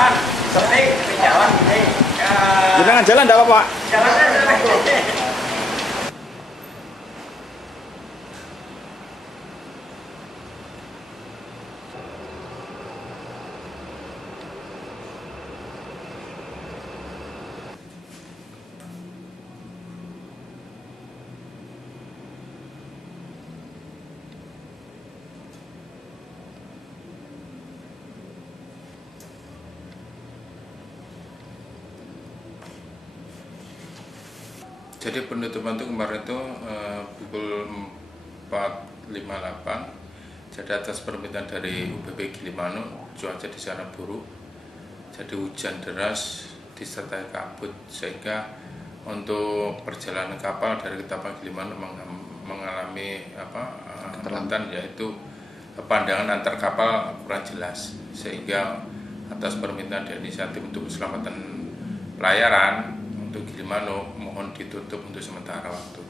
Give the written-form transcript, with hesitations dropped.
Penting jalan ini. Jangan jalan enggak apa-apa. Jalan aja. Jadi penutupan itu kemarin itu pukul 4.58. Jadi atas permintaan dari UBP Gilimanuk, cuaca di sana buruk. Jadi hujan deras disertai kabut sehingga untuk perjalanan kapal dari Ketapang Gilimanuk mengalami hambatan, yaitu pandangan antar kapal kurang jelas, sehingga atas permintaan dari inisiatif untuk keselamatan pelayaran untuk Gilimanuk mohon ditutup untuk sementara waktu.